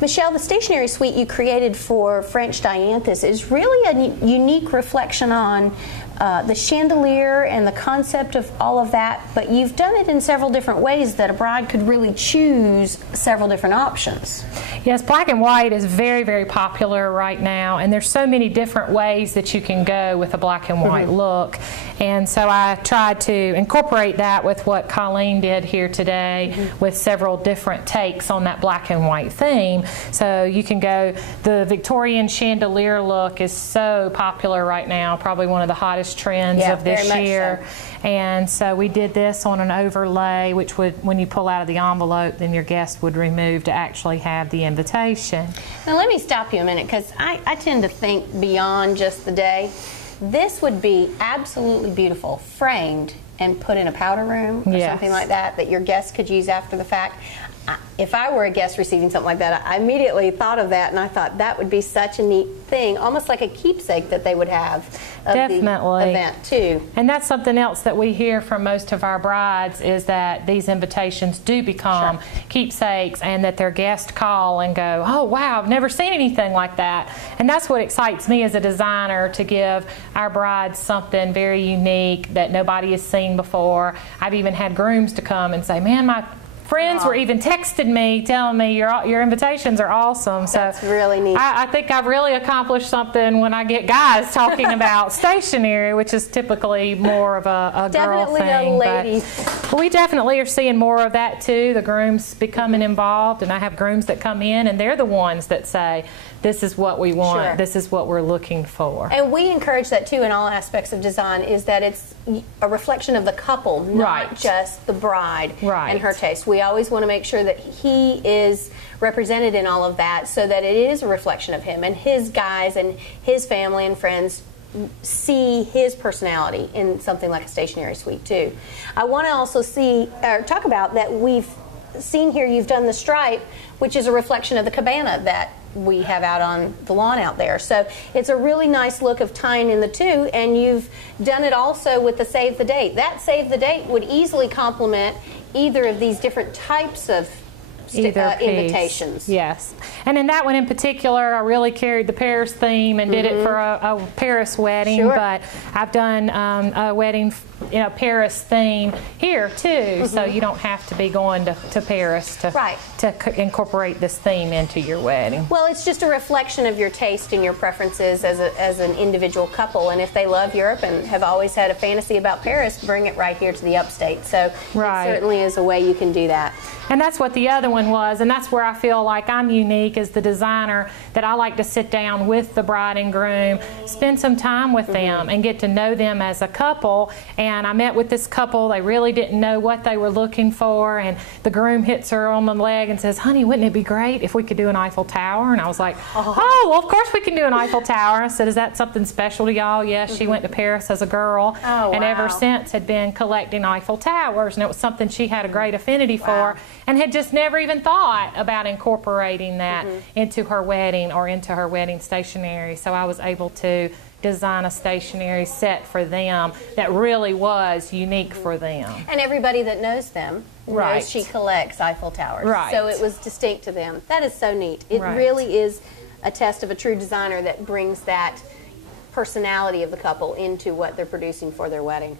Michelle, the stationery suite you created for French Dianthus is really a unique reflection on the chandelier and the concept of all of that, but you've done it in several different ways that a bride could really choose several different options. Yes, black and white is very, very popular right now, and there's so many different ways that you can go with a black and white look. And so I tried to incorporate that with what Colleen did here today with several different takes on that black and white theme. So you can go, the Victorian chandelier look is so popular right now, probably one of the hottest trends of this year. So. And so we did this on an overlay, which would, when you pull out of the envelope, then your guest would remove to actually have the invitation. Now let me stop you a minute, because I tend to think beyond just the day. This would be absolutely beautiful, framed and put in a powder room or something like that, that your guests could use after the fact. If I were a guest receiving something like that, I immediately thought of that, and I thought that would be such a neat thing, almost like a keepsake that they would have of the event too. And that's something else that we hear from most of our brides, is that these invitations do become keepsakes, and that their guests call and go, oh wow, I've never seen anything like that. And that's what excites me as a designer, to give our brides something very unique that nobody has seen before. I've even had grooms to come and say, man, my friends were even texting me telling me your invitations are awesome. So that's really neat. I think I've really accomplished something when I get guys talking about stationery, which is typically more of a girl thing. Definitely a lady. But we definitely are seeing more of that too. The grooms becoming involved, and I have grooms that come in and they're the ones that say, this is what we want, this is what we're looking for. And we encourage that too in all aspects of design, is that it's a reflection of the couple, not just the bride and her taste. We always want to make sure that he is represented in all of that, so that it is a reflection of him, and his guys and his family and friends see his personality in something like a stationery suite too. I want to also talk about that we've seen here, you've done the stripe, which is a reflection of the cabana that we have out on the lawn out there. So it's a really nice look of tying in the two, and you've done it also with the save the date. That save the date would easily complement either of these different types of invitations. Yes. And in that one in particular, I really carried the Paris theme and did it for a Paris wedding, but I've done a wedding in a Paris theme here too, so you don't have to be going to Paris to incorporate this theme into your wedding. Well, it's just a reflection of your taste and your preferences as an individual couple, and if they love Europe and have always had a fantasy about Paris, bring it right here to the upstate. So it certainly is a way you can do that. And that's what the other one was, and that's where I feel like I'm unique as the designer, that I like to sit down with the bride and groom, spend some time with them and get to know them as a couple. And I met with this couple, they really didn't know what they were looking for, and the groom hits her on the leg and says, honey, wouldn't it be great if we could do an Eiffel Tower? And I was like, oh, well, of course we can do an Eiffel Tower. I said, is that something special to y'all? Yes, she went to Paris as a girl, and ever since had been collecting Eiffel Towers, and it was something she had a great affinity for, and had just never even thought about incorporating that into her wedding or into her wedding stationery. So I was able to design a stationery set for them that really was unique for them. And everybody that knows them knows she collects Eiffel Towers. So it was distinct to them. That is so neat. It really is a test of a true designer that brings that personality of the couple into what they're producing for their wedding.